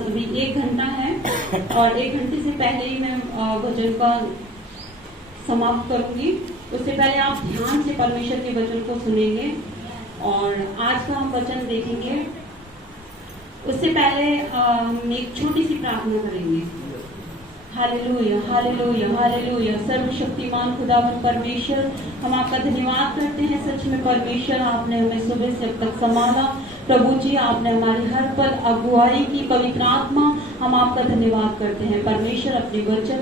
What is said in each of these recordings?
पास अभी 1 घंटा है और 1 घंटे से पहले ही मैं वचन का समाप्त करूंगी। उससे पहले आप ध्यान से परमेश्वर के वचन को सुनेंगे और आज का हम वचन देखेंगे। उससे पहले हम एक छोटी सी प्रार्थना करेंगे। Hallelujah, hallelujah, hallelujah. सर्वशक्तिमान खुदावन परमेश्वर, हम आपका धन्यवाद करते हैं। सच में परमेश्वर, आपने हमें सुबह से अब तक संभाला। प्रभु जी, आपने हमारी हर पल अगुवाई की। पवित्र आत्मा, हम आपका धन्यवाद करते हैं। परमेश्वर, अपने वचन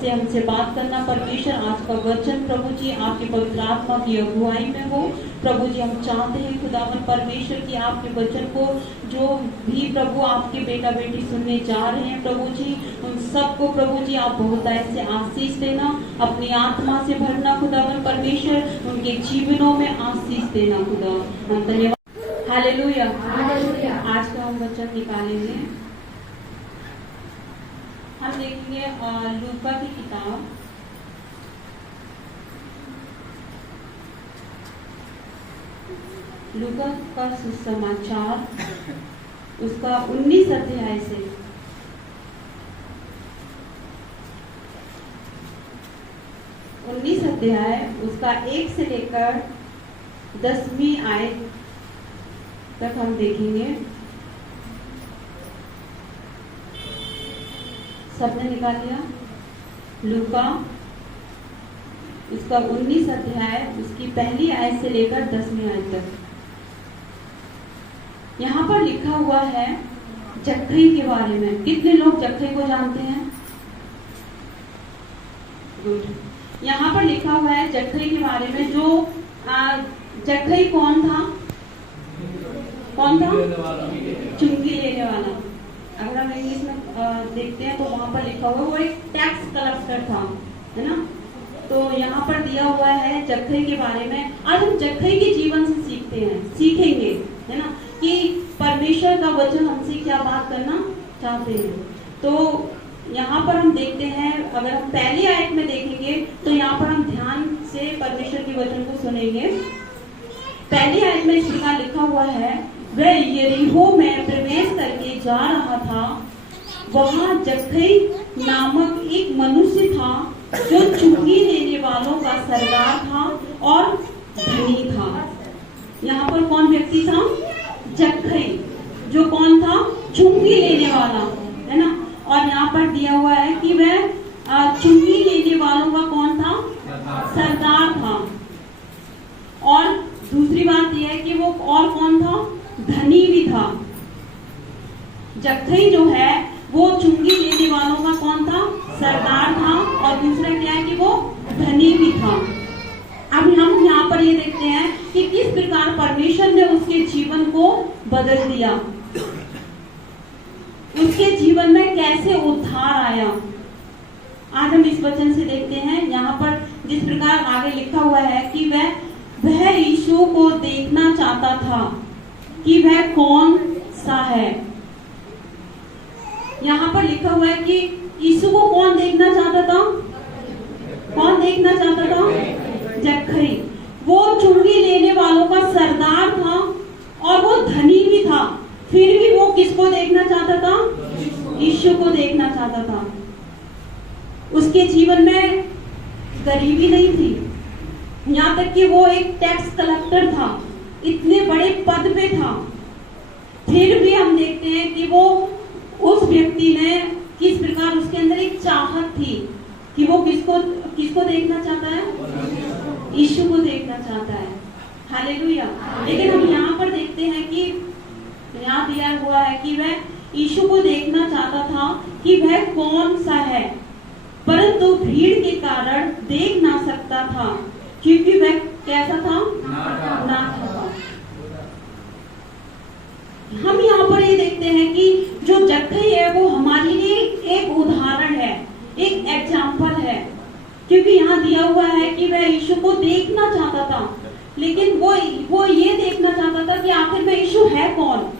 से हमसे बात करना। परमेश्वर, आज का वचन प्रभु जी आपकी पवित्र आत्मा की अगुवाई में हो। प्रभु जी, हम चाहते हैं खुदावन परमेश्वर की आपके वचन को जो भी प्रभु आपके बेटा बेटी सुनने जा रहे हैं, प्रभु जी उन सबको प्रभु जी आप बहुतायत से आशीष देना, अपनी आत्मा से भरना खुदावन परमेश्वर, उनके जीवनों में आशीष देना खुदा। हम धन्यवाद। Hallelujah, hallelujah. आज का हम वचन निकालेंगे। हम देखेंगे लूका की किताब, लूका का सुसमाचार, उसका 19 अध्याय से 19 अध्याय उसका 1 से लेकर 10वीं आयत तक हम देखेंगे। सबने निकाल लिया? लूका उसका 19 अध्याय उसकी पहली आयत से लेकर 10वीं आयत तक। यहाँ पर लिखा हुआ है जक्कई के बारे में। कितने लोग जक्कई को जानते हैं? गुड। यहाँ पर लिखा हुआ है जक्कई के बारे में। जो जक्कई कौन था? कौन था? चुंगी लेने वाला। अगर हम इंग्लिश में देखते हैं तो वहां पर लिखा हुआ वो एक टैक्स कलेक्टर था, है ना। तो यहाँ पर दिया हुआ है जक्कई के बारे में। आज हम जक्कई के जीवन से सीखेंगे, है ना, कि परमेश्वर का वचन हमसे क्या बात करना चाहते हैं। तो यहाँ पर हम देखते हैं, अगर हम पहली आयत में देखेंगे तो यहाँ पर हम ध्यान से परमेश्वर के वचन को सुनेंगे। पहली आयत में इस प्रकार लिखा हुआ है, वह यरीहो में प्रवेश करके जा रहा था। वहां जक्कई नामक एक मनुष्य था जो चुंगी लेने वालों का सरदार था और धनी था। यहाँ पर कौन व्यक्ति था? जक्कई, जो कौन था? चुंगी लेने वाला, है ना। और यहाँ पर दिया हुआ है कि वह चुंगी लेने वालों का कौन था? सरदार था। और दूसरी बात यह है कि वो और कौन था? धनी भी था। जक्कई जो है वो चुंगी लेने वालों का कौन था? सरदार था। और दूसरा क्या है कि वो धनी भी था। अब हम यहाँ पर ये देखते हैं कि किस प्रकार परमेश्वर ने उसके जीवन को बदल दिया, उसके जीवन में कैसे उद्धार आया। आज हम इस वचन से देखते हैं। यहाँ पर जिस प्रकार आगे लिखा हुआ है कि वह यीशु को देखना चाहता था कि वह कौन सा है। यहाँ पर लिखा हुआ है कि यीशु को कौन देखना चाहता था? कौन देखना चाहता था? जक्कई। वो चुंगी लेने वालों का सरदार था और वो धनी भी था, फिर भी वो किसको देखना चाहता था? यीशु को देखना चाहता था। उसके जीवन में गरीबी नहीं थी, यहाँ तक कि वो एक टैक्स कलेक्टर था, इतने बड़े पद पे था। फिर भी हम देखते हैं कि वो उस व्यक्ति ने किस प्रकार उसके अंदर एक चाहत थी कि वो किसको देखना चाहता है? यीशु को देखना चाहता है। हालेलुया। लेकिन हम यहाँ पर देखते हैं कि यहाँ दिया हुआ है कि वह यीशु को देखना चाहता था कि वह कौन सा है, परंतु भीड़ के कारण देख ना सकता था क्योंकि वह कैसा था? नाथा था। हम यहाँ पर ये देखते हैं कि जो जक्कई है वो हमारे लिए एक उदाहरण है, एक एग्जाम्पल है, क्योंकि यहाँ दिया हुआ है कि वह यीशु को देखना चाहता था, लेकिन वो ये देखना चाहता था कि आखिर में यीशु है कौन।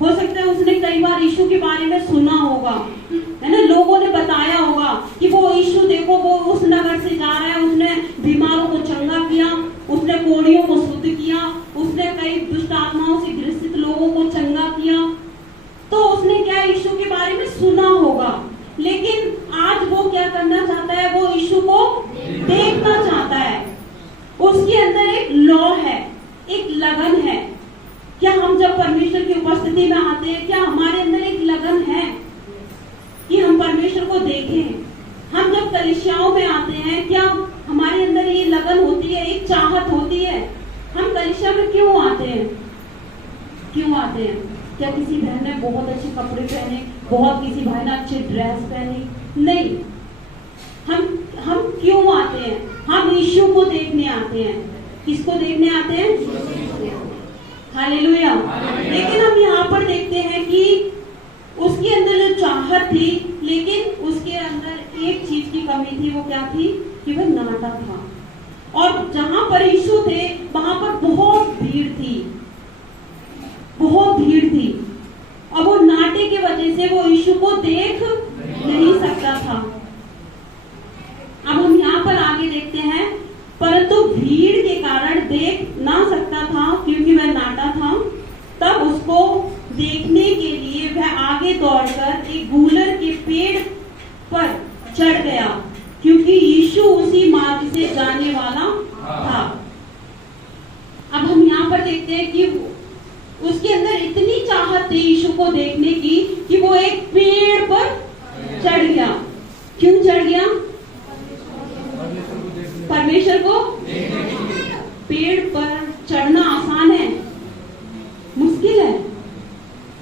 हो सकता है उसने कई बार यीशु के बारे में सुना होगा, है ना, लोगों ने बताया होगा कि वो यीशु देखो वो उस नगर से जा रहा है, उसने बीमारों को चंगा किया, उसने कोढ़ियों को शुद्ध किया, उसने कई दुष्ट आत्माओं से ग्रसित लोगों को चंगा किया। तो उसने क्या यीशु के सुना होगा, लेकिन आज वो क्या करना चाहता है, वो यीशु को देखना चाहता है। उसके अंदर एक लौ है, एक लगन है। क्या हम जब परमेश्वर की उपस्थिति में आते हैं, क्या हमारे अंदर एक लगन है कि हम परमेश्वर को देखें? हम जब कलीसियाओं में आते हैं, क्या हमारे अंदर ये लगन होती है, एक चाहत होती है? हम कलीसिया में क्यों आते हैं? क्यों आते हैं? क्या किसी बहन ने बहुत अच्छे कपड़े पहने, बहुत किसी भाई ने अच्छे ड्रेस पहनी? नहीं। हम क्यों आते हैं? हम यीशु को देखने आते हैं। किसको देखने आते हैं? हालेलुया। लेकिन हम यहाँ पर देखते हैं कि उसके अंदर जो चाहत थी, लेकिन उसके अंदर एक चीज की कमी थी। वो क्या थी? कि वह नाटा था। और जहां पर यीशु थे वहां पर बहुत भीड़ थी, बहुत भीड़ थी। अब वो नाटे की वजह से वो यीशु को देख नहीं सकता था। अब हम यहाँ पर आगे देखते हैं, परंतु भीड़ के कारण देख ना सकता था क्योंकि वह नाटा था। तब उसको देखने के लिए वह आगे दौड़कर एक गूलर के पेड़ पर चढ़ गया, क्योंकि यीशु उसी मार्ग से जाने वाला था। अब हम यहाँ पर देखते हैं कि उसके अंदर इतनी चाहत थी यीशु को देखने की कि वो एक पेड़ पर चढ़ गया। क्यों चढ़ गया? परमेश्वर को। पेड़ पर चढ़ना आसान है? मुश्किल है।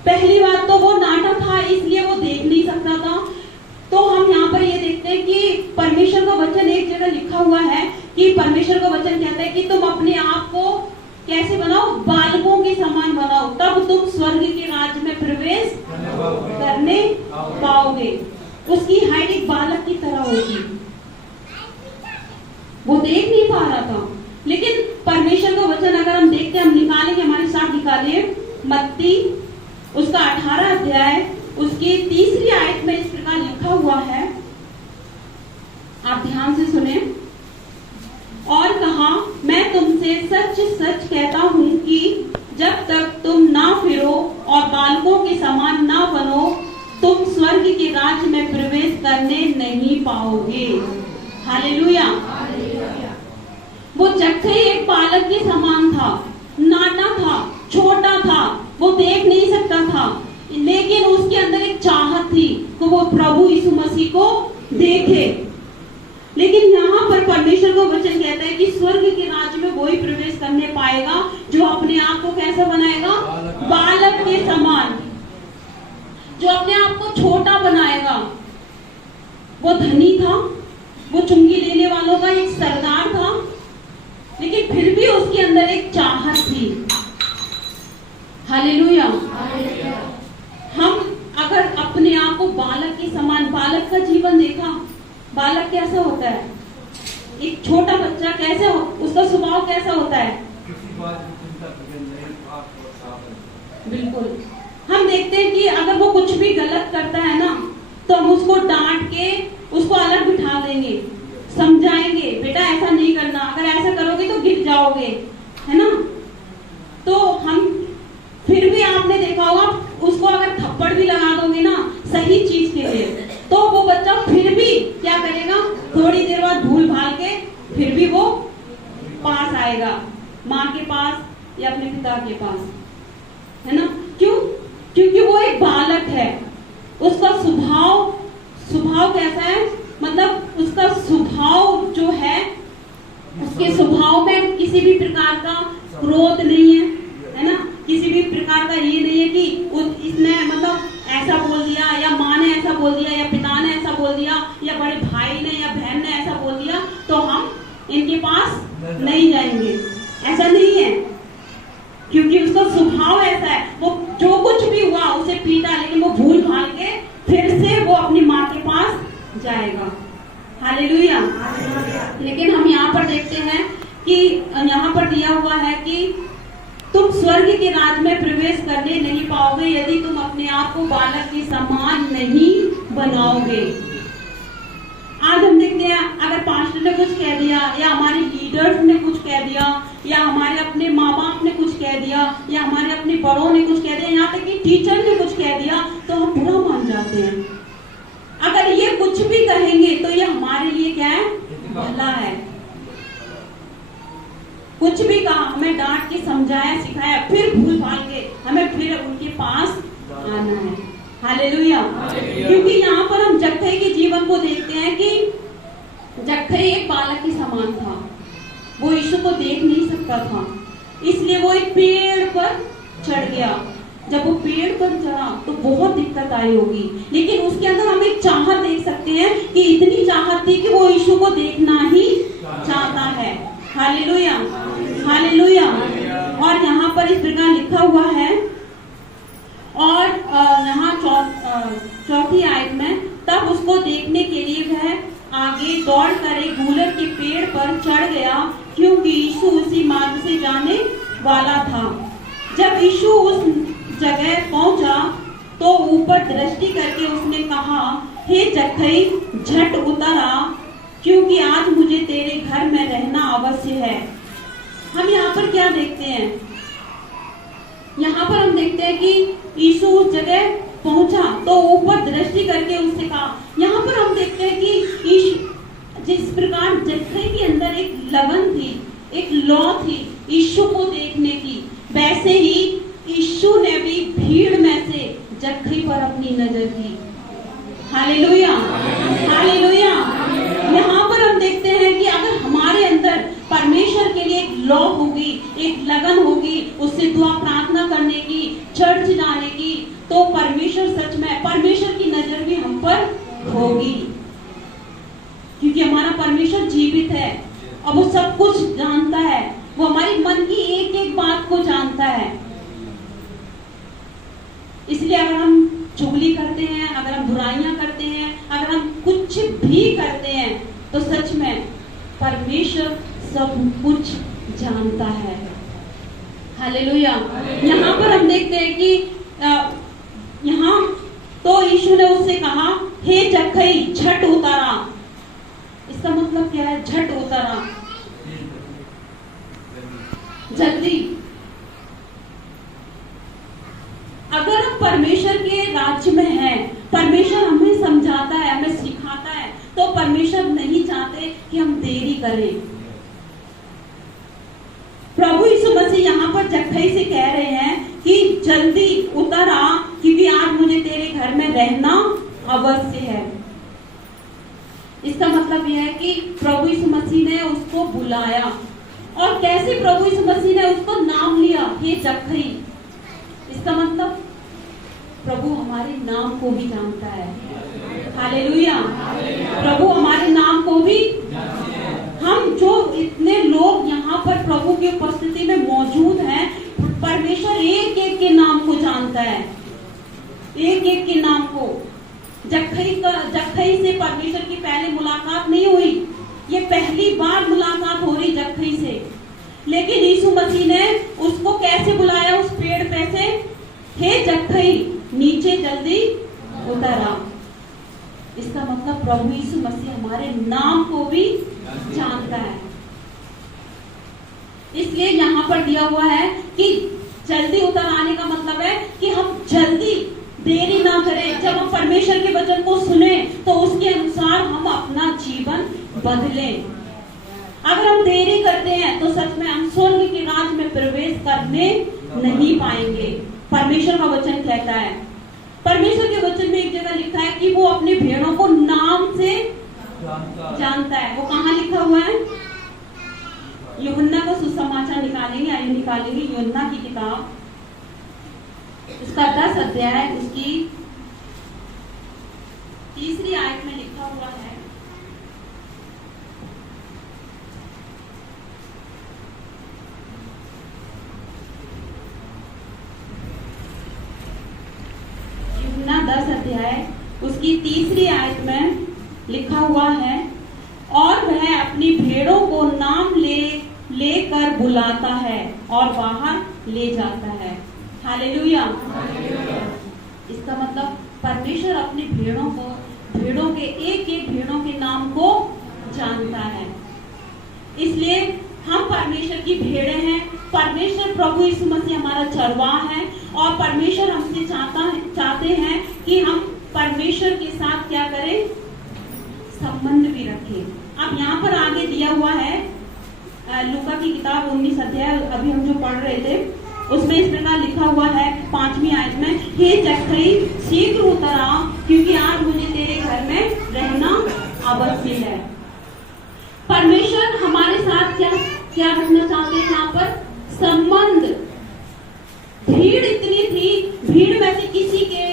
पहली बात तो वो नाटा था, इसलिए वो देख नहीं सकता था। तो हम यहाँ पर ये देखते हैं कि परमेश्वर का वचन एक जगह लिखा हुआ है कि परमेश्वर का वचन कहता है कि तुम अपने आप को कैसे बनाओ? बालकों के समान बनाओ, तब तुम स्वर्ग के राज्य में प्रवेश करने पाओगे। उसकी हाइट एक बालक की तरह होगी। वो देख नहीं पा रहा था, लेकिन परमेश्वर का वचन अगर हम देखते हैं, हम निकालेंगे, हमारे साथ निकालिए मत्ती उसका 18 अध्याय उसकी 3री आयत में इस प्रकार लिखा हुआ है, आप ध्यान से सुने। और कहा, मैं तुमसे सच सच कहता हूं कि जब तक तुम ना फिरो और बालकों के समान ना बनो, तुम स्वर्ग के राज्य में प्रवेश करने नहीं पाओगे। हालेलुया। वो जक्कई एक बालक के समान था, नाटा था, छोटा था, वो देख नहीं सकता था, लेकिन उसके अंदर एक चाहत थी कि वो प्रभु यीशु मसीह को देखे। लेकिन यहाँ पर परमेश्वर का वचन कहता है कि स्वर्ग के राज्य में वही प्रवेश करने पाएगा जो अपने आप को कैसा बनाएगा? बालक के समान, जो अपने आप को छोटा बनाएगा। वो धनी था, वो चुंगी लेने वालों का एक सरदार था, लेकिन फिर भी उसके अंदर एक चाहत थी। हालेलुया। हम अगर अपने आप को बालक के समान, बालक का जीवन देखा, बालक कैसा होता है? एक छोटा बच्चा कैसे हो, उसका स्वभाव कैसा होता है? बिल्कुल। हम देखते हैं कि अगर वो कुछ भी गलत करता है ना, तो हम उसको डांट के उसको अलग बिठा देंगे, समझाएंगे, बेटा ऐसा नहीं करना, अगर ऐसा करोगे तो गिर जाओगे, है ना? तो हम फिर भी आपने देखा होगा, उसको अगर थप्पड़ भी लगा दोगे ना सही चीज के लिए, तो वो बच्चा फिर भी क्या करेगा? थोड़ी देर बाद भूल भाल के फिर भी वो पास आएगा, माँ के पास या अपने पिता के पास, है ना? क्यों? क्योंकि वो एक बालक है। उसका स्वभाव कैसा है? मतलब उसका स्वभाव जो है, उसके स्वभाव में किसी भी प्रकार का क्रोध नहीं है ना? किसी भी प्रकार का ये नहीं है कि इसने मतलब ऐसा बोल दिया, या माँ ने ऐसा बोल दिया, या पिता ने ऐसा बोल दिया, या बड़े भाई ने या बहन ने ऐसा बोल दिया तो हम इनके पास नहीं जाएंगे। ऐसा नहीं है, क्योंकि उसका स्वभाव ऐसा है। वो जो कुछ भी हुआ उसे पीटा, लेकिन वो भूल भाल के फिर से वो अपनी माँ के पास जाएगा। हालेलुया। लेकिन हम यहाँ पर देखते हैं कि यहाँ पर दिया हुआ है कि तुम स्वर्ग के राज्य में प्रवेश करने नहीं पाओगे यदि तुम अपने आप को बालक के समान नहीं बनाओगे। आज हम देखते हैं, अगर पास्टर ने कुछ कह दिया, या हमारे लीडर्स ने कुछ कह दिया, या हमारे अपने माँ बाप ने कुछ कह दिया, या हमारे अपने बड़ों ने कुछ कह दिया, यहाँ तक कि टीचर ने कुछ कह दिया, तो हम बुरा मान जाते करते हैं। अगर ये कुछ भी कहेंगे तो ये हमारे लिए क्या है? भला है। कुछ भी कहा, हमें डांट के समझाया सिखाया, फिर भूल भाल के हमें फिर उनके पास आना है। हालेलुया। क्योंकि यहाँ पर हम जक्कई के जीवन को देखते हैं कि जक्कई एक बालक के समान था। वो यीशु को देख नहीं सकता था, इसलिए वो एक पेड़ पर चढ़ गया। जब वो पेड़ पर चढ़ा तो बहुत दिक्कत आई होगी, लेकिन उसके अंदर हम एक चाहत देख सकते हैं कि इतनी चाहत थी कि वो यीशु को देखना ही चाहता है। Hallelujah, hallelujah. और यहाँ पर इस प्रकार लिखा हुआ है, और यहाँ चौथी आयत में, तब उसको देखने के लिए वह आगे दौड़कर एक गूलर के पेड़ पर चढ़ गया, क्योंकि यीशु उसी मार्ग से जाने वाला था। जब यीशु उस जगह पहुंचा तो ऊपर दृष्टि करके उसने कहा, हे जक्कई, झट उतर आ, क्योंकि आज मुझे तेरे घर में रहना अवश्य है। हम यहाँ पर क्या देखते हैं? यहाँ पर हम देखते हैं कि यीशु उस जगह पहुंचा तो ऊपर दृष्टि करके उससे कहा। यहाँ पर हम देखते हैं कि यीशु, जिस प्रकार जक्कई के अंदर एक लगन थी, एक लौ थी यीशु को देखने की, वैसे ही यीशु ने भी भीड़ में से जक्कई पर अपनी नजर की। Hallelujah, hallelujah. यहाँ पर हम देखते हैं कि अगर हमारे अंदर परमेश्वर के लिए एक लौ होगी, एक लगन होगी, उससे दुआ प्रार्थना करने की, चर्च जाने की, तो परमेश्वर सच में, परमेश्वर की नजर भी हम पर होगी। क्योंकि हमारा परमेश्वर जीवित है और वो सब कुछ जानता है। वो हमारी मन की एक एक बात को जानता है। इसलिए अगर हम चुगली करते हैं, अगर हम बुराइयां करते हैं, अगर हम कुछ भी करते हैं, तो सच में परमेश्वर सब कुछ जानता है। हालेलुया। यहाँ पर हम देखते हैं कि यहाँ तो यीशु ने उससे कहा, हे जक्कई, झट उतारा। इसका मतलब क्या है? झट उतारा, जल्दी। अगर हम परमेश्वर के राज्य में हैं, परमेश्वर हमें समझाता है, हमें सिखाता है, तो परमेश्वर नहीं चाहते कि हम देरी करें। प्रभु यीशु मसीह यहाँ पर जक्कई से कह रहे हैं कि जल्दी उतर आ, क्योंकि आज मुझे तेरे घर में रहना अवश्य है। इसका मतलब यह है कि प्रभु यीशु मसीह ने उसको बुलाया। और कैसे प्रभु यीशु मसीह ने उसको नाम लिया, हे जक्कई? इसका मतलब प्रभु हमारे नाम को भी जानता है। हालेलुया। प्रभु हमारे नाम को भी, हम जो इतने लोग यहाँ पर प्रभु की उपस्थिति में मौजूद हैं, परमेश्वर एक एक के नाम को जानता है, एक एक के नाम को। जक्कई से परमेश्वर की पहले मुलाकात नहीं हुई, ये पहली बार मुलाकात हो रही जक्कई से। लेकिन यीशु मसीह ने उसको कैसे बुलाया उस पेड़ पे से? हे जक्कई, नीचे जल्दी उतर आ। इसका मतलब प्रभु यीशु मसीह हमारे नाम को भी जानता है। इसलिए यहाँ पर दिया हुआ है कि जल्दी उतर आने का मतलब है कि हम जल्दी, देरी ना करें। जब हम परमेश्वर के वचन को सुने तो उसके अनुसार हम अपना जीवन बदलें। अगर हम देरी करते हैं तो सच में हम स्वर्ग के राज में प्रवेश करने नहीं पाएंगे। परमेश्वर का वचन कहता है, परमेश्वर के वचन में एक जगह लिखा है कि वो अपने भेड़ों को नाम से जानता है। वो कहाँ लिखा हुआ है? यूहन्ना का सुसमाचार निकालेंगे, आइए निकालेंगे यूहन्ना की किताब, उसका 10 अध्याय, उसकी 3 आयत में लिखा हुआ है, यूहन्ना 10 अध्याय उसकी 3 आयत में लिखा हुआ है, और वह अपनी भेड़ों को नाम लेकर बुलाता है और बाहर ले जाता है। हालेलुया। इसका मतलब परमेश्वर अपनी भेड़ों के एक एक भेड़ों के नाम को जानता है। इसलिए हम परमेश्वर की भेड़ें हैं। परमेश्वर प्रभु यीशु मसीह हमारा चरवाहा है, और परमेश्वर हमसे चाहते हैं कि हम परमेश्वर के साथ क्या करें, संबंध भी रखें। अब यहाँ पर आगे दिया हुआ है लूका की किताब 19 अध्याय अभी हम जो पढ़ रहे थे, उसमें इस प्रकार लिखा हुआ है 5वीं आयत में, हे जक्कई शीघ्र उतर आ, क्योंकि आज मुझे तेरे घर में रहना आवश्यक है। परमेश्वर हमारे साथ क्या क्या रखना चाहते हैं यहाँ पर, संबंध। भीड़ इतनी थी, भीड़ में से किसी के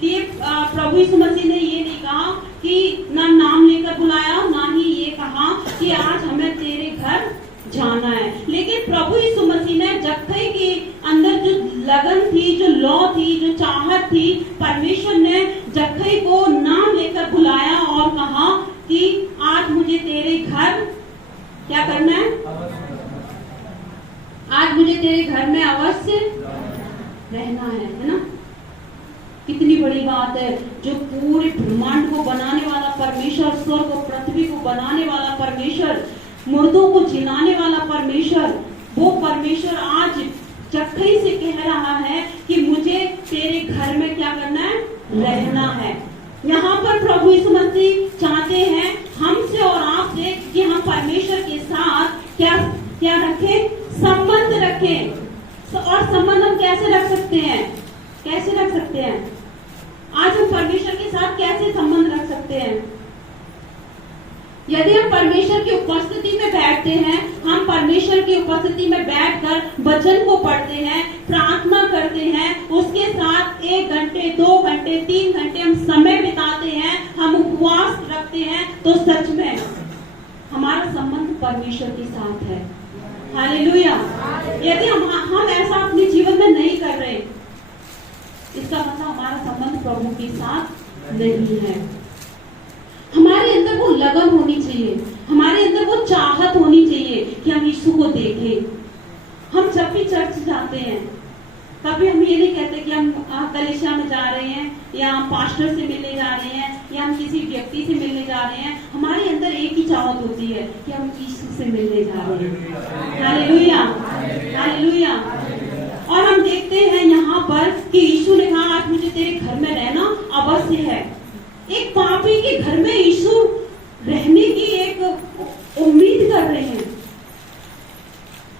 लिए प्रभु यीशु मसीह ने ये नहीं कहा कि ना नाम लेकर बुलाया, ना ही ये कहा कि आज हमें तेरे घर जाना है। लेकिन प्रभु यीशु मसीह ने जक्कई के अंदर जो लगन थी, जो लौ थी, जो चाहत थी, परमेश्वर ने जक्कई को नाम लेकर बुलाया और कहा कि आज मुझे तेरे घर क्या करना है, आज मुझे तेरे घर में अवश्य रहना है ना। कितनी बड़ी बात है। जो पूरे ब्रह्मांड को बनाने वाला परमेश्वर, स्वर्ग और पृथ्वी को बनाने वाला परमेश्वर, मुर्दों को जिलाने वाला परमेश्वर, वो परमेश्वर आज जक्कई से कह रहा है कि मुझे तेरे घर में क्या करना है, रहना है। यहाँ पर प्रभु यीशु मसीह चाहते हैं हमसे और आपसे कि हम परमेश्वर के साथ क्या क्या रखें, संबंध रखें। और संबंध हम कैसे रख सकते हैं, कैसे रख सकते हैं? आज हम परमेश्वर के साथ कैसे संबंध रख सकते हैं? यदि हम परमेश्वर की उपस्थिति में बैठते हैं, हम परमेश्वर की उपस्थिति में बैठकर वचन को पढ़ते हैं, प्रार्थना करते हैं, उसके साथ 1 घंटे 2 घंटे 3 घंटे हम समय बिताते हैं, हम उपवास रखते हैं, तो सच में हमारा संबंध परमेश्वर के साथ है। हालेलुया। यदि हम ऐसा अपने जीवन में नहीं कर रहे, इसका मतलब हमारा संबंध प्रभु के साथ नहीं है। हमारे अंदर वो लगन होनी चाहिए, हमारे अंदर वो चाहत होनी चाहिए कि हम यीशु को देखें। हम जब भी चर्च जाते हैं, कभी हम ये नहीं कहते कि हम कलीसिया में जा रहे हैं या पास्टर से मिलने जा रहे हैं या हम किसी व्यक्ति से मिलने जा रहे हैं। हमारे अंदर एक ही चाहत होती है कि हम यीशु से मिलने जा रहे हैं। Hallelujah, hallelujah. और हम देखते हैं यहाँ पर कि यीशु ने कहा आज मुझे तेरे घर में रहना अवश्य है। एक पापी के घर में यीशु रहने की एक उम्मीद कर रहे हैं।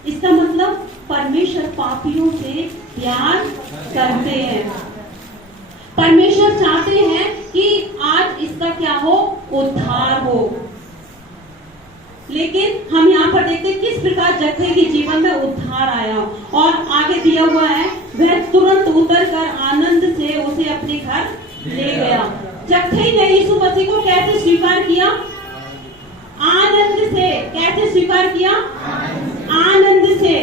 इसका मतलब परमेश्वर पापियों से प्यार करते हैं। परमेश्वर चाहते हैं कि आज इसका क्या हो, उद्धार हो। लेकिन हम यहाँ पर देखते हैं किस प्रकार जक्कई के जीवन में उद्धार आया। और आगे दिया हुआ है, वह तुरंत उतरकर आनंद से उसे अपने घर ले गया। जक्कई ने यीशु मसीह को कैसे स्वीकार किया? आनंद से। कैसे स्वीकार किया? आनंद से।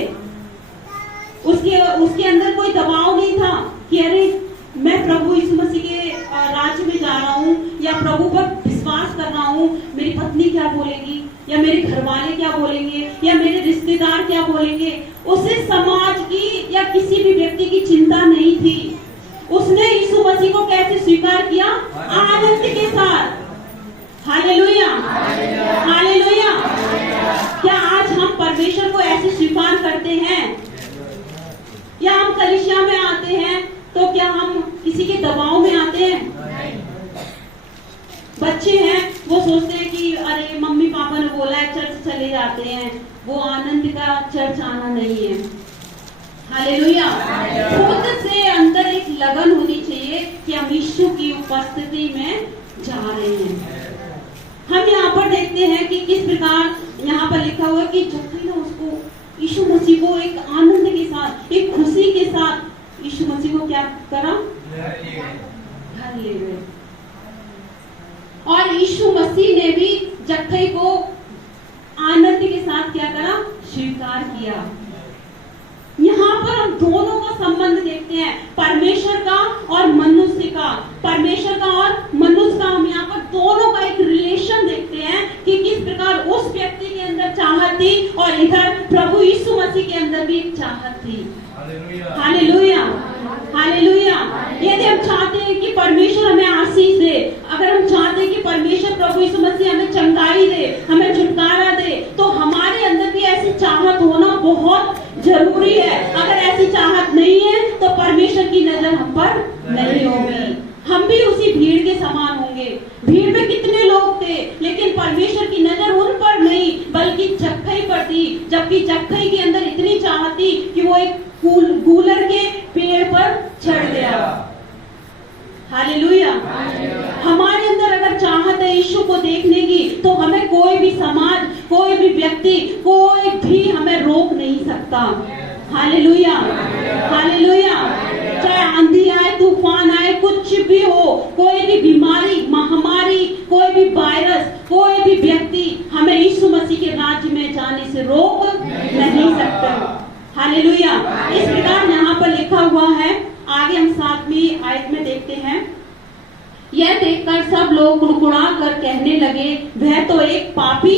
उसके अंदर कोई दबाव नहीं था कि अरे मैं प्रभु यीशु मसीह के राज्य में जा रहा हूँ या प्रभु पर विश्वास कर रहा हूँ, मेरी पत्नी क्या बोलेगी या मेरे घर वाले क्या बोलेंगे या मेरे रिश्तेदार क्या बोलेंगे। उसे समाज की या किसी भी व्यक्ति की चिंता नहीं थी। उसने यीशु मसीह को कैसे स्वीकार किया? आनंद के साथ। Hallelujah, hallelujah. क्या आज हम परमेश्वर को ऐसे स्वीकार करते हैं? या हम कलीसिया में आते हैं तो क्या हम किसी के दबाव में आते हैं? बच्चे हैं, वो सोचते हैं कि अरे मम्मी पापा ने बोला है चर्च चले जाते हैं। वो आनंद का चर्च आना नहीं है। हालेलुया। खुद से अंदर एक लगन होनी चाहिए कि हम यीशु की उपस्थिति में जा रहे हैं। हम यहाँ पर देखते हैं कि किस प्रकार यहाँ पर लिखा हुआ कि जक्कई ने उसको यीशु मसीह को एक आनंद के साथ, एक खुशी के साथ यीशु मसीह को क्या करा? घर ले गए। और यीशु मसीह ने भी जक्कई को आनंद के साथ क्या करा? स्वीकार किया। यहाँ पर हम दोनों का संबंध देखते हैं, परमेश्वर का और मनुष्य का। परमेश्वर का और मनुष्य का हम यहाँ पर दोनों का एक रिलेशन देखते हैं कि किस प्रकार उस व्यक्ति के अंदर चाहत थी और इधर प्रभु यीशु मसीह के अंदर भी एक चाहत थी। Hallelujah, hallelujah. यदि हम चाहते हैं कि परमेश्वर हमें आशीष दे, अगर हम चाहते हैं कि परमेश्वर प्रभु यीशु मसीह हमें चंगाई दे, हमें छुटकारा दे, तो हमारे अंदर भी ऐसी चाहत होना बहुत जरूरी है। अगर ऐसी चाहत नहीं है तो परमेश्वर की नजर हम पर नहीं होगी। हम भी उसी भीड़ के जबकि जक्कई के अंदर इतनी चाहत थी कि वो एक गूलर के पेड़ पर चढ़ गया। हालेलुया। हमारे अंदर अगर चाहत है यीशु को देखने की, तो हमें कोई भी समाज, कोई भी व्यक्ति, कोई भी हमें रोक नहीं सकता। Hallelujah, hallelujah. चाहे आंधी आए, तूफान आए, कुछ भी हो, कोई भी बीमारी, महामारी, कोई भी वायरस, कोई भी व्यक्ति हमें यीशु मसीह के राज्य में जाने से रोक नहीं सकता। हालेलुया। इस प्रकार यहाँ पर लिखा हुआ है, आगे हम 7वीं आयत में देखते हैं। यह देखकर सब लोग कुड़कुड़ा कर कहने लगे, वह तो एक पापी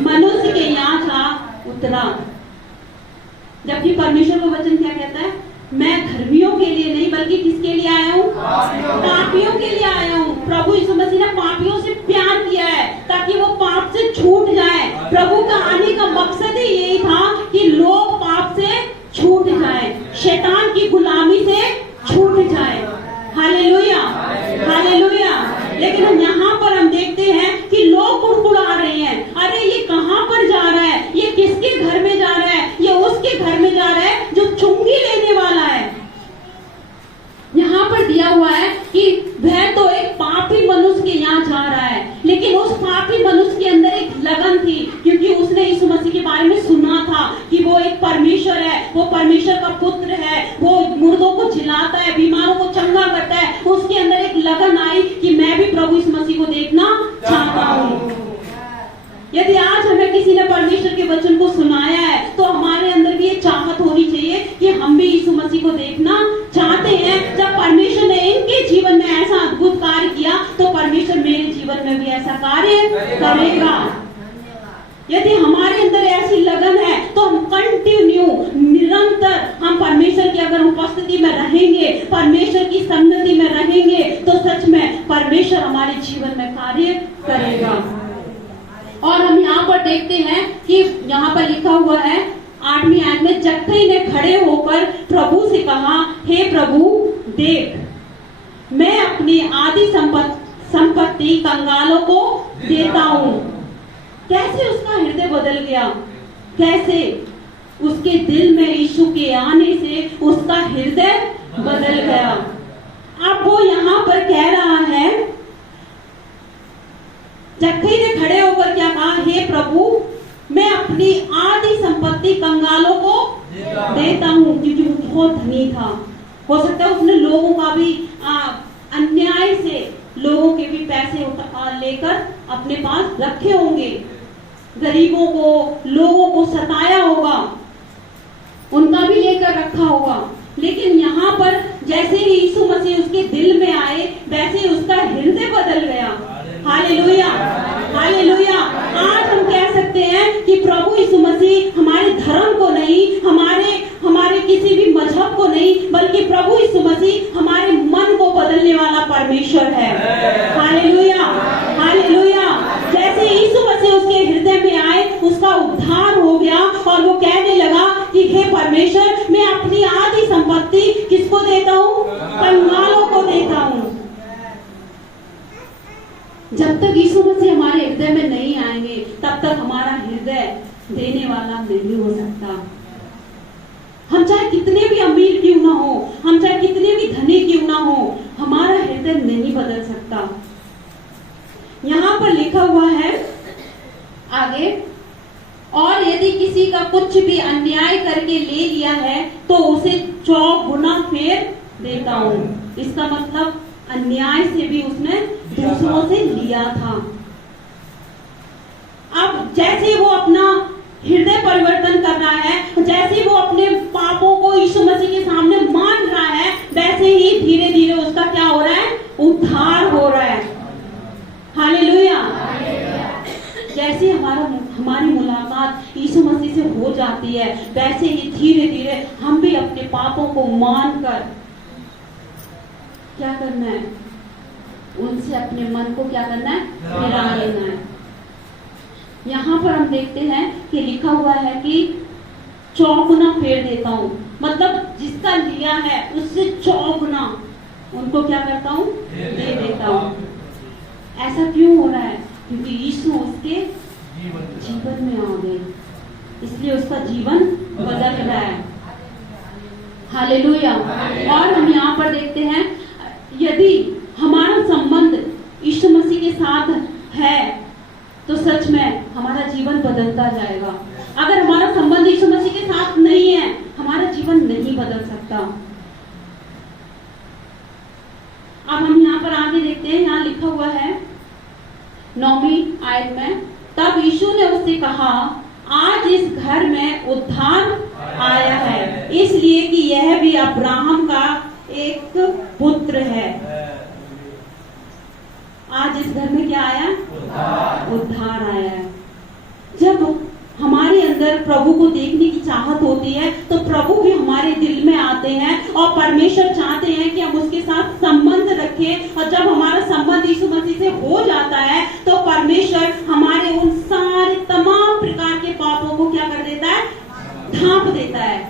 मनुष्य के यहाँ जा उतरा। जबकि परमेश्वर का वचन क्या कहता है? मैं धर्मियों के लिए नहीं, बल्कि किसके लिए आया हूँ? पापियों के लिए आया हूँ। प्रभु यीशु मसीह ने पापियों से प्यार किया है ताकि वो पाप से छूट जाए। प्रभु का आने का मकसद ही यही था कि लोग पाप से छूट जाए, शैतान की गुलामी से छूट जाए। Hallelujah, hallelujah. लेकिन हम यहाँ पर हम देखते हैं कि लोग कुड़कुड़ा रहे हैं, अरे ये कहाँ पर जा रहा है, ये किसके घर में जा रहा है, ये उसके घर में जा रहा है जो चुंगी लेने वाला है। यहाँ पर दिया हुआ है कि वह तो एक पापी मनुष्य के यहाँ जा रहा है, लेकिन उस पापी मनुष्य के अंदर एक लगन थी, क्योंकि उसने यीशु मसीह के बारे में सुना था कि वो एक परमेश्वर है, वो परमेश्वर का पुत्र है, वो मुर्दों को जिलाता है, बीमारों को चंगा करता है। उसके अंदर एक लगन आई कि मैं भी प्रभु यीशु मसीह को देखना चाहता हूँ। यदि आज हमें किसी ने परमेश्वर के वचन को सुनाया है, तो हमारे अंदर भी ये चाहत होनी चाहिए कि हम भी यीशु मसीह को देखना चाहते हैं। जब परमेश्वर ने इनके जीवन में ऐसा अद्भुत कार्य किया, तो परमेश्वर मेरे जीवन में भी ऐसा कार्य करेगा। यदि हमारे अंदर ऐसी लगन है, तो हम कंटिन्यू, निरंतर हम परमेश्वर की अगर उपस्थिति में रहेंगे, परमेश्वर की संगति में रहेंगे, तो सच में परमेश्वर हमारे जीवन में कार्य करेगा। और हम यहाँ पर देखते हैं कि यहाँ पर लिखा हुआ है 8वीं आयत में, जक्कई ने खड़े होकर प्रभु से कहा, हे प्रभु देख, मैं अपनी आधी संपत्ति कंगालों को देता हूँ। कैसे उसका हृदय बदल गया, कैसे उसके दिल में यीशु के आने से उसका हृदय बदल गया। अब वो यहाँ पर कह रहा है, जक्कई ने खड़े होकर क्या कहा, हे प्रभु मैं अपनी आधी संपत्ति कंगालों को देता हूँ, क्योंकि वो बहुत धनी था। हो सकता है उसने लोगों का भी अन्याय से लोगों के भी पैसे लेकर अपने पास रखे होंगे, गरीबों को, लोगों को सताया होगा, उनका भी लेकर रखा होगा। लेकिन यहाँ पर जैसे ही यीशु मसीह उसके दिल में आए, वैसे ही उसका हृदय बदल गया। Hallelujah, hallelujah. आज हम कह सकते हैं कि प्रभु यीशु मसीह हमारे धर्म को नहीं, हमारे किसी भी मजहब को नहीं, बल्कि प्रभु यीशु मसीह हमारे मन को बदलने वाला परमेश्वर है। Hallelujah, hallelujah. जैसे यीशु मसीह उसके हृदय में आए, उसका उद्धार हो गया और वो कहने लगा कि हे परमेश्वर, मैं अपनी आधी संपत्ति किसको देता हूँ? कंगालों को देता हूँ। जब तक यीशु मसीह हमारे हृदय में नहीं आएंगे, तब तक हमारा हृदय देने वाला नहीं हो सकता। हम चाहे कितने भी अमीर क्यों ना हो, हम चाहे कितने भी धनी क्यों ना हो, हमारा हृदय नहीं बदल सकता। यहाँ पर लिखा हुआ है आगे, और यदि किसी का कुछ भी अन्याय करके ले लिया है, तो उसे 4 गुना फेर देता हूँ। इसका मतलब अन्याय से भी उसने दूसरों से लिया था। अब जैसे वो अपना हृदय परिवर्तन कर रहा है, जैसे वो अपने पापों को यीशु मसीह के सामने मान रहा है, वैसे ही धीरे धीरे उसका क्या हो रहा है? उद्धार हो रहा है। हालेलुया। जैसे हमारी मुलाकात यीशु मसीह से हो जाती है, वैसे ही धीरे धीरे हम भी अपने पापों को मानकर क्या करना है? उनसे अपने मन को क्या करना है? फिरा लेना है। यहाँ पर हम देखते हैं कि लिखा हुआ है कि 4 गुना फेर देता हूँ, मतलब जिसका लिया है उससे 4 गुना उनको क्या करता हूँ? दे देता हूँ। ऐसा क्यों हो रहा है? क्योंकि यीशु उसके जीवन में आ गए। इसलिए उसका जीवन बदल रहा है। हालेलुया। और हम यहाँ पर देखते हैं, यदि हमारा संबंध यीशु मसीह के साथ है तो सच में हमारा जीवन बदलता जाएगा। अगर हमारा संबंध यीशु मसीह के साथ नहीं है, हमारा जीवन नहीं बदल सकता। अब हम यहाँ पर आगे देखते हैं, यहाँ लिखा हुआ है 9वीं आयत में, तब यीशु ने उससे कहा, आज इस घर में उद्धार आया है, इसलिए कि यह भी अब्राहम का एक पुत्र है। आज इस घर में क्या आया? उद्धार आया है। जब हमारे अंदर प्रभु को देखने की चाहत होती है तो प्रभु भी हमारे दिल में आते हैं और परमेश्वर चाहते हैं कि हम उसके साथ संबंध रखें। और जब हमारा संबंध यीशु मसीह से हो जाता है तो परमेश्वर हमारे उन सारे तमाम प्रकार के पापों को क्या कर देता है? ढांप देता है।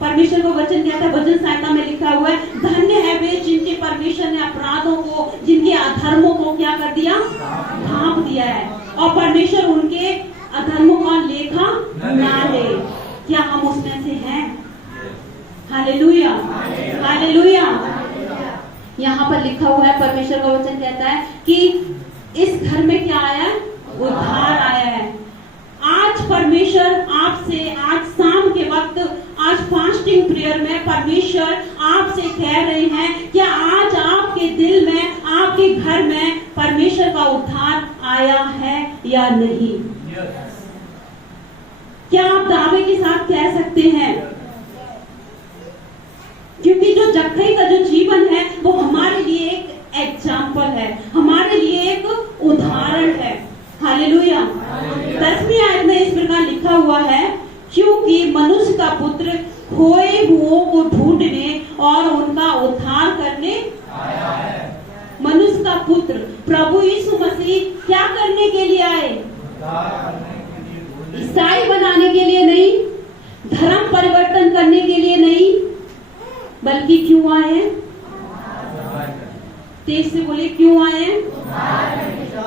परमेश्वर को वचन कहता है, वचन संहिता में लिखा हुआ है, धन्य है वे जिनके परमेश्वर ने अपराधों को, जिनके अधर्मों को क्या कर दिया? ढांप दिया है। और परमेश्वर उनके अधर्मों का लेखा ना ले। क्या हम उसमें से हैं? Hallelujah, hallelujah. यहाँ पर लिखा हुआ है, परमेश्वर का वचन कहता है कि इस घर में क्या आया? उद्धार आया है। आज परमेश्वर आपसे, आज शाम के वक्त, आज फास्टिंग प्रेयर में परमेश्वर आपसे कह रहे हैं, क्या आज आपके दिल में, आपके घर में परमेश्वर का उद्धार आया है या नहीं? क्या आप दावे के साथ कह सकते हैं? क्योंकि जो जक्कई का जो जीवन है वो हमारे लिए एक एग्जाम्पल है, हमारे लिए एक उदाहरण है। हालेलुया। 10वीं आयत में इस प्रकार लिखा हुआ है, क्योंकि मनुष्य का पुत्र खोए हुओं को ढूंढने और उनका उद्धार करने आया है। मनुष्य का पुत्र प्रभु यीशु मसीह क्या करने के लिए आए? ईसाई बनाने के लिए नहीं, धर्म परिवर्तन करने के लिए नहीं, बल्कि क्यों आए? तेज से बोले, क्यों आए?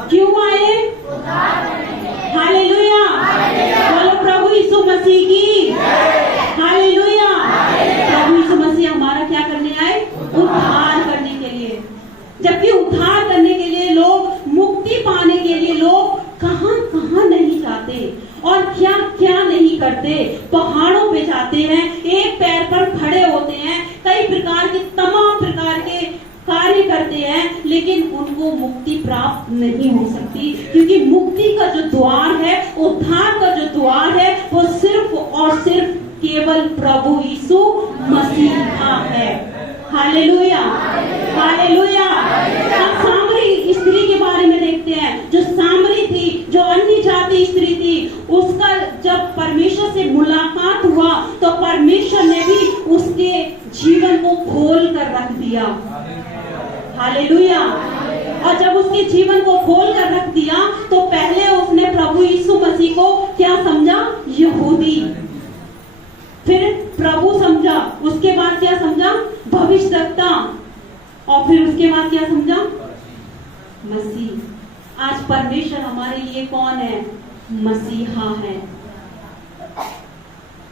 क्यों आए? हालेलुया। बोलो प्रभु यीशु मसीह की हालेलुया। प्रभु यीशु मसीह हमारा क्या करने आए? उद्धार करने के लिए। जबकि उद्धार करने के लिए लोग, मुक्ति पाने के लिए लोग कहां कहां नहीं जाते और क्या क्या नहीं करते। पहाड़ों पे जाते हैं, एक पैर पर खड़े होते हैं, कई प्रकार के, तमाम प्रकार के कार्य करते हैं, लेकिन उनको मुक्ति प्राप्त नहीं हो सकती। क्योंकि मुक्ति का जो द्वार है, उद्धार का जो द्वार है, वो सिर्फ और सिर्फ केवल प्रभु यीशु मसीह का है। Hallelujah, hallelujah. हम सामरी स्त्री के बारे में देखते हैं, जो सामरी थी, जो अन्य जाति स्त्री थी, उसका जब परमेश्वर से मुलाकात हुआ तो परमेश्वर ने भी उसके जीवन को खोल कर रख दिया। हालेलुया। और जब उसके जीवन को खोल कर रख दिया तो पहले उसने प्रभु यीशु मसीह को क्या समझा? यहूदी। फिर प्रभु समझा, उसके बाद क्या समझा? भविष्यद्वक्ता। और फिर उसके बाद क्या समझा? मसीह। आज परमेश्वर हमारे लिए कौन है? मसीहा है।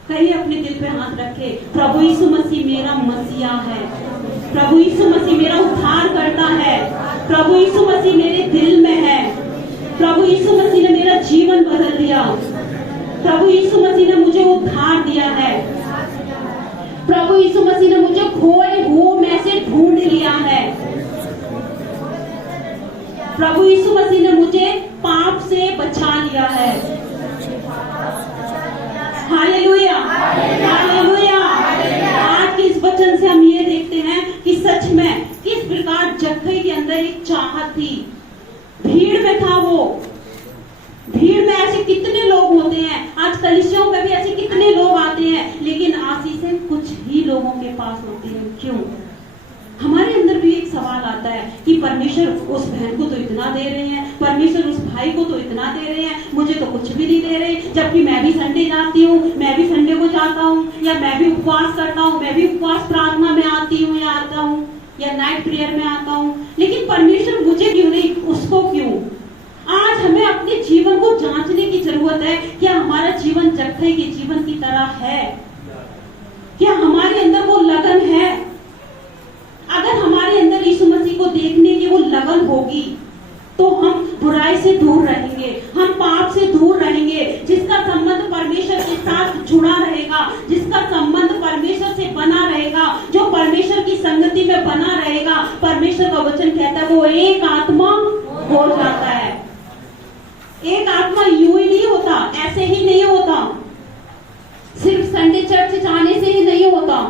कहीं अपने दिल पे हाथ रखे, प्रभु यीशु मसीह मेरा मसीहा है, प्रभु यीशु मसीह मेरा उद्धार करता है, प्रभु यीशु मसीह मेरे दिल में है, प्रभु यीशु मसीह ने मेरा जीवन बदल दिया, प्रभु यीशु मसीह ने मुझे उद्धार दिया है, प्रभु यीशु मसीह ने मुझे खोए हुओं में से ढूंढ लिया है, प्रभु यीशु मसीह ने मुझे पाप से बचा लिया है। Hallelujah, hallelujah. आज के इस वचन से हम ये देखते हैं कि सच में किस प्रकार जक्कई के अंदर एक चाहत थी। भीड़ में था वो, भीड़ में ऐसे कितने लोग होते हैं, आज कलीसियाओं में भी ऐसे कितने लोग आते हैं, लेकिन आशीषें कुछ ही लोगों के पास होती है। क्यों? हमारे अंदर भी एक सवाल आता है कि परमेश्वर उस बहन को तो इतना दे रहे हैं, परमेश्वर उस भाई को तो इतना दे रहे हैं, मुझे तो कुछ भी नहीं दे रहे। जबकि मैं भी संडे जाती हूँ, मैं भी संडे को जाता हूँ, या मैं भी उपवास करता हूँ, मैं भी उपवास प्रार्थना में आती हूँ या आता हूँ, या नाइट प्रेयर में आता हूँ, लेकिन परमेश्वर मुझे क्यों नहीं, उसको क्यों? आज हमें अपने जीवन को जांचने की जरूरत है। क्या हमारा जीवन जक्कई के जीवन की तरह है? क्या हमारे अंदर वो लगन है? अगर हमारे अंदर यीशु मसीह को देखने की वो लगन होगी तो हम बुराई से दूर रहेंगे, हम पाप से दूर रहेंगे। जिसका संबंध परमेश्वर के साथ जुड़ा रहेगा, जिसका संबंध परमेश्वर से बना रहेगा, जो परमेश्वर की संगति में बना रहेगा, परमेश्वर का वचन कहता है वो एक आत्मा हो जाता है। एक आत्मा यूं ही नहीं होता, ऐसे ही नहीं होता, सिर्फ संडे चर्च जाने से ही नहीं होता,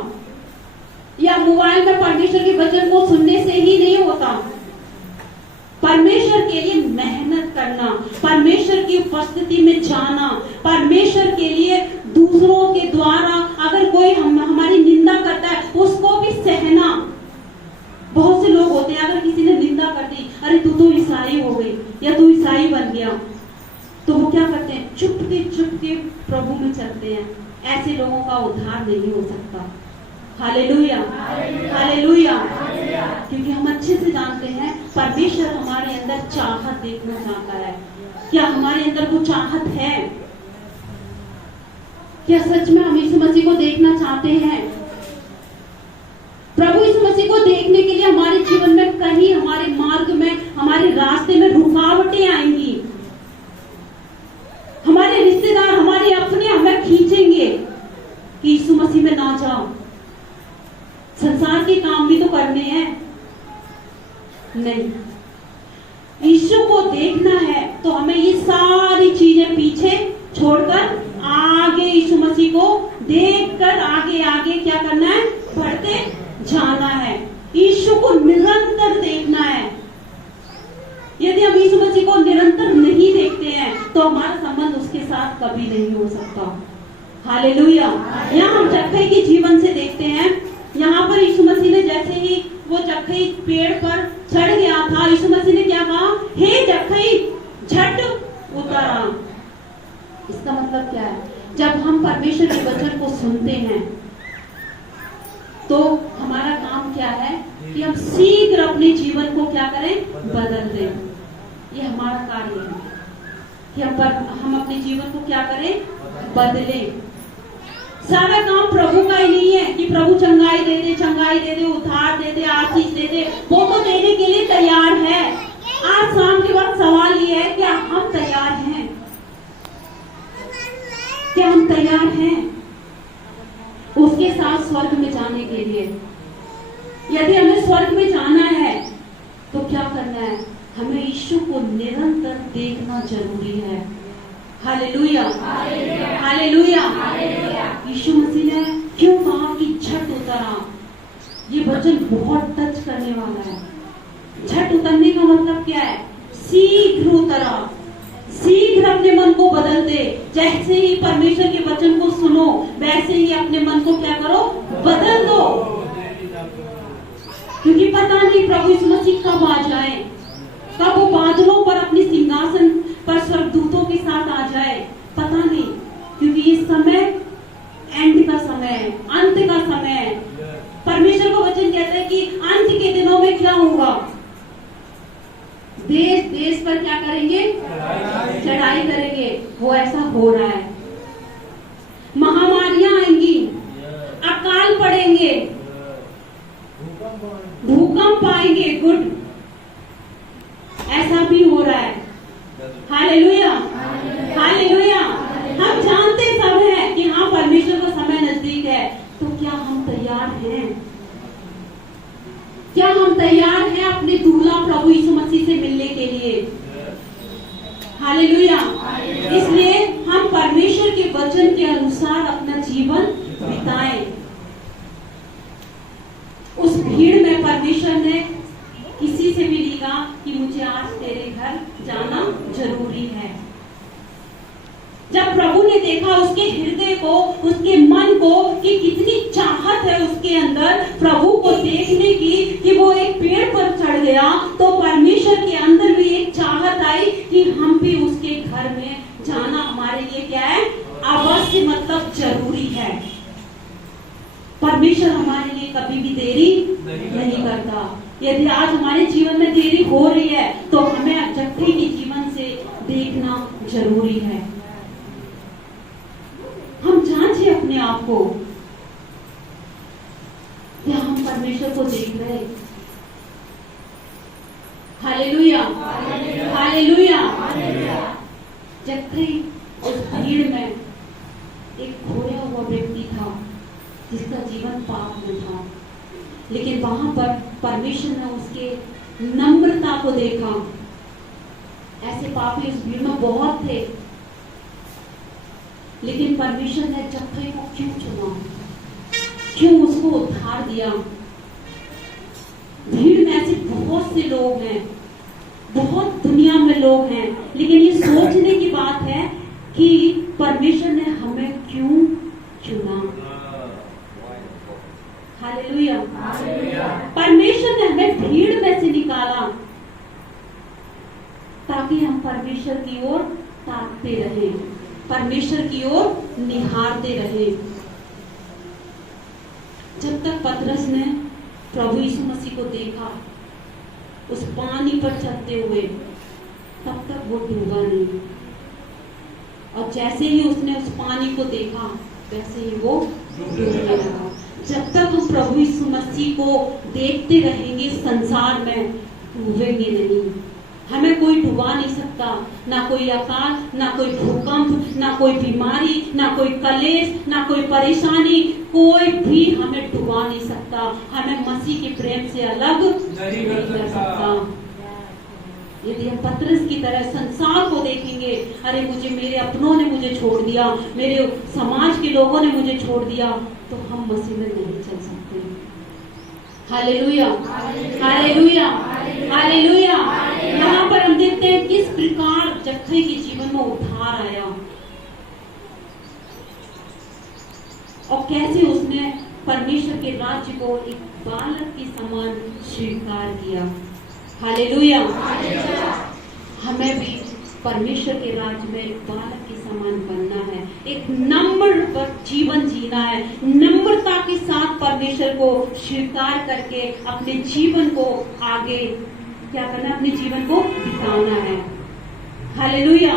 या मोबाइल में परमेश्वर के वचन को सुनने से ही नहीं होता। परमेश्वर के लिए मेहनत करना, परमेश्वर की उपस्थिति में जाना, परमेश्वर के लिए दूसरों के द्वारा अगर कोई हमारी निंदा करता है उसको भी सहना। बहुत से लोग होते हैं, अगर किसी ने निंदा कर दी, अरे तू तो ईसाई हो गई या तू ईसाई बन गया, तो वो क्या करते हैं? चुपके प्रभु में चलते हैं। ऐसे लोगों का उद्धार नहीं हो सकता। Hallelujah, hallelujah. क्योंकि हम अच्छे से जानते हैं परमेश्वर हमारे अंदर चाहत देखना चाहता है। क्या हमारे अंदर वो चाहत है? क्या सच में हम यीशु मसीह को देखना चाहते हैं? प्रभु यीशु मसीह को देखने के लिए हमारे जीवन में कहीं हमारे मार्ग में, हमारे रास्ते में रुकावटें आएंगी। हमारे रिश्तेदार, हमारे अपने हमें खींचेंगे कि यीशु मसीह में ना जाओ, संसार के काम भी तो करने हैं। नहीं, यीशु को देखना है तो हमें ये सारी चीजें पीछे छोड़कर आगे यीशु मसीह को देखकर आगे आगे क्या करना है? बढ़ते जाना है। यीशु को निरंतर देखना है। यदि हम यीशु मसीह को निरंतर नहीं देखते हैं तो हमारा संबंध उसके साथ कभी नहीं हो सकता। हालेलुया। यहाँ हम जक्कई के जीवन से देखते हैं, यहाँ पर यीशु मसीह ने जैसे ही वो जक्कई पेड़ पर चढ़ गया था, यीशु मसीह ने क्या कहा? हे जक्कई, झट उतर आ। इसका मतलब क्या है? जब हम परमेश्वर के वचन को सुनते हैं तो हमारा काम क्या है कि हम शीघ्र अपने जीवन को क्या करें? बदल दें। ये हमारा कार्य है कि हम अपने जीवन को क्या करें? बदलें। सारा काम प्रभु का ही नहीं है कि प्रभु चंगाई दे दे, उद्धार दे दे, आशीष दे दे। वो तो देने के लिए तैयार है। आज शाम के वक्त सवाल ये है, क्या हम तैयार हैं? क्या हम तैयार हैं उसके साथ स्वर्ग में जाने के लिए? यदि हमें स्वर्ग में जाना है तो क्या करना है? हमें यीशु को निरंतर देखना जरूरी है। Hallelujah, hallelujah. यीशु मसीह ने क्यों कहा कि झट उतरा? ये वचन बहुत टच करने वाला है। झट उतरने का मतलब क्या है? शीघ्र उतरा, शीघ्र अपने मन को बदल दे। जैसे ही परमेश्वर के वचन को सुनो वैसे ही अपने मन को क्या करो? बदल दो। क्योंकि पता नहीं प्रभु यीशु मसीह कब आ जाए, कब वो बादलों पर अपने सिंहासन पर स्वर्गदूतों के साथ आ जाए, पता नहीं। क्योंकि ये समय एंड का समय है, अंत का समय है। परमेश्वर का वचन कहता है कि अंत के दिनों में क्या होगा? देश देश पर क्या करेंगे? चढ़ाई करेंगे। वो ऐसा हो रहा है। महामारियां आएंगी, अकाल पड़ेंगे, भूकंप आएंगे। गुड, ऐसा भी हो रहा है। Hallelujah, hallelujah. हम जानते सब हैं कि हाँ परमेश्वर का समय नजदीक है। तो क्या हम तैयार हैं? क्या हम तैयार हैं अपने दूल्हा प्रभु यीशु मसीह से मिलने के लिए? हालेलुया। इसलिए हम परमेश्वर के वचन के अनुसार अपना जीवन बिताएं। उस भीड़ में परमेश्वर ने किसी से भी लिखा कि मुझे आज तेरे घर जाना जरूरी है। जब प्रभु ने देखा उसके हृदय को, उसके मन को कि कितनी चाहत है उसके अंदर प्रभु को देखने की, कि वो एक पेड़ पर चढ़ गया, तो परमेश्वर के अंदर भी एक चाहत आई कि हम भी उसके घर में जाना हमारे लिए क्या है? अवश्य, मतलब जरूरी है। परमेश्वर हमारे लिए कभी भी देरी नहीं करता। यदि आज हमारे जीवन में देरी हो रही है तो हमें जक्कई के जीवन से देखना जरूरी है। Hallelujah, hallelujah. जक्कई उस भीड़ में एक खोया हुआ व्यक्ति था जिसका जीवन पाप में था, लेकिन वहां पर परमेश्वर ने उसके नम्रता को देखा। ऐसे पापी उस भीड़ में बहुत थे, लेकिन परमेश्वर ने जक्कई को क्यों चुना, क्यों उसको उद्धार दिया। भीड़ में ऐसे बहुत से लोग हैं, बहुत दुनिया में लोग हैं, लेकिन ये सोचने की बात है कि परमेश्वर ने हमें क्यों चुना। हालेलुया। परमेश्वर ने हमें भीड़ में से निकाला ताकि हम परमेश्वर की ओर ताकते रहें, परमेश्वर की ओर निहारते रहें। जब तक पतरस ने प्रभु यीशु मसीह को देखा उस पानी पर चलते हुए, तब तक वो डूबा नहीं, और जैसे ही उसने उस पानी को देखा वैसे ही वो डूबने लगा। जब तक हम प्रभु यीशु मसीह को देखते रहेंगे संसार में, डूबेंगे नहीं। हमें कोई डुबा नहीं सकता, ना कोई अकाल, ना कोई भूकंप, ना कोई बीमारी, ना कोई कलेश, ना कोई परेशानी, कोई भी हमें डुबा नहीं सकता, हमें मसीह के प्रेम से अलग नहीं कर सकता। यदि हम पतरस की तरह संसार को देखेंगे, अरे मुझे मेरे अपनों ने मुझे छोड़ दिया, मेरे समाज के लोगों ने मुझे छोड़ दिया, तो हम मसीह में नहीं चल सकते। Hallelujah, hallelujah, hallelujah. यहाँ पर हम देखते हैं किस प्रकार जक्कई के जीवन में उद्धार आया और कैसे उसने परमेश्वर के राज्य को एक बालक के समान स्वीकार किया। हालेलुया। हमें भी परमेश्वर के राज्य में एक बालक के समान बनना है, एक नम्र जीवन जीना है, नम्रता के साथ परमेश्वर को स्वीकार करके अपने जीवन को आगे क्या करना, अपने जीवन को बिताना है। Hallelujah,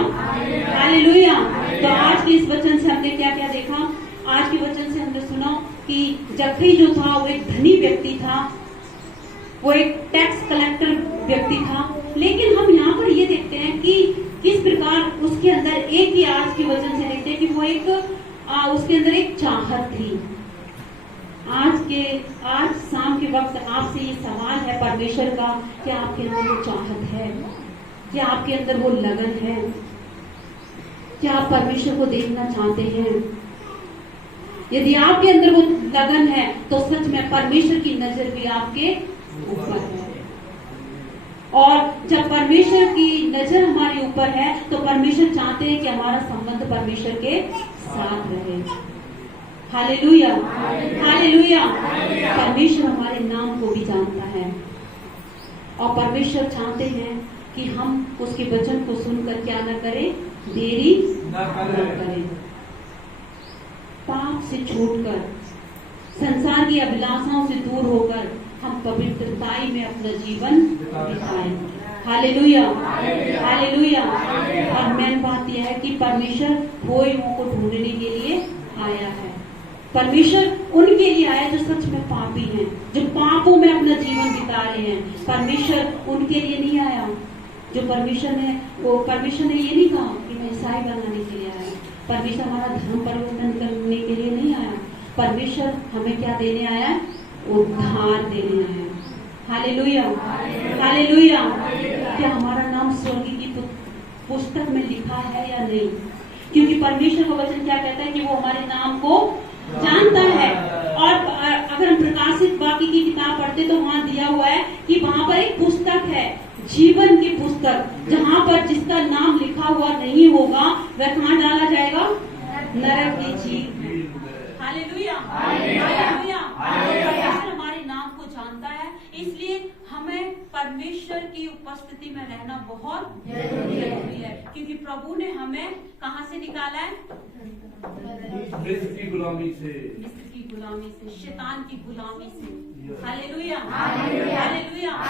hallelujah. तो आज के इस वचन से हमने क्या क्या देखा? आज के वचन से हमने सुना कि जक्कई जो था वो एक धनी व्यक्ति था, वो एक टैक्स कलेक्टर व्यक्ति था, लेकिन हम यहाँ पर ये देखते हैं कि किस प्रकार उसके अंदर एक ही आज के वचन से देखते हैं कि वो एक उसके अंदर एक चाहत थी। आज शाम के वक्त आपसे ये सवाल है परमेश्वर का, क्या आपके अंदर वो चाहत है? क्या आपके अंदर वो लगन है? क्या आप परमेश्वर को देखना चाहते हैं? यदि आपके अंदर वो लगन है तो सच में परमेश्वर की नजर भी आपके ऊपर है, और जब परमेश्वर की नजर हमारे ऊपर है तो परमेश्वर चाहते हैं कि हमारा संबंध परमेश्वर के साथ रहे। Hallelujah, hallelujah. परमेश्वर हमारे नाम को भी जानता है और परमेश्वर चाहते हैं कि हम उसके वचन को सुनकर क्या न करें, देरी न करें। पाप से छूटकर, संसार की अभिलाषाओं से दूर होकर हम पवित्रताई में अपना जीवन बिताएं। Hallelujah, hallelujah. और मेन बात यह है कि परमेश्वर खोयों को ढूंढने के लिए आया है। परमेश्वर उनके लिए आया जो सच में पापी हैं, जो पापों में अपना जीवन बिता रहे हैं। परमेश्वर उनके लिए नहीं आया जो परमेश्वर ने ये नहीं कहा कि मैं ईसाई बनाने के लिए आया। परमेश्वर हमारा धर्म परिवर्तन करने के लिए नहीं आया। परमेश्वर हमें क्या देने आया? उद्धार देने आया। Hallelujah, hallelujah. क्या हमारा नाम स्वर्ग की पुस्तक में लिखा है या नहीं? क्योंकि परमेश्वर का वचन क्या कहता है कि वो हमारे नाम को जानता है। और अगर हम प्रकाशित वाक्य की किताब पढ़ते तो वहां दिया हुआ है कि वहां पर एक पुस्तक है, जीवन की पुस्तक, जहां पर जिसका नाम लिखा हुआ नहीं होगा वह कहां डाला जाएगा? नरक की झील में। Hallelujah, hallelujah. परमेश्वर हमारे नाम को जानता है, इसलिए हमें परमेश्वर की उपस्थिति में रहना बहुत जरूरी है, क्योंकि प्रभु ने हमें कहां से निकाला है? मिस्र की गुलामी से, शैतान की गुलामी से। Hallelujah, hallelujah.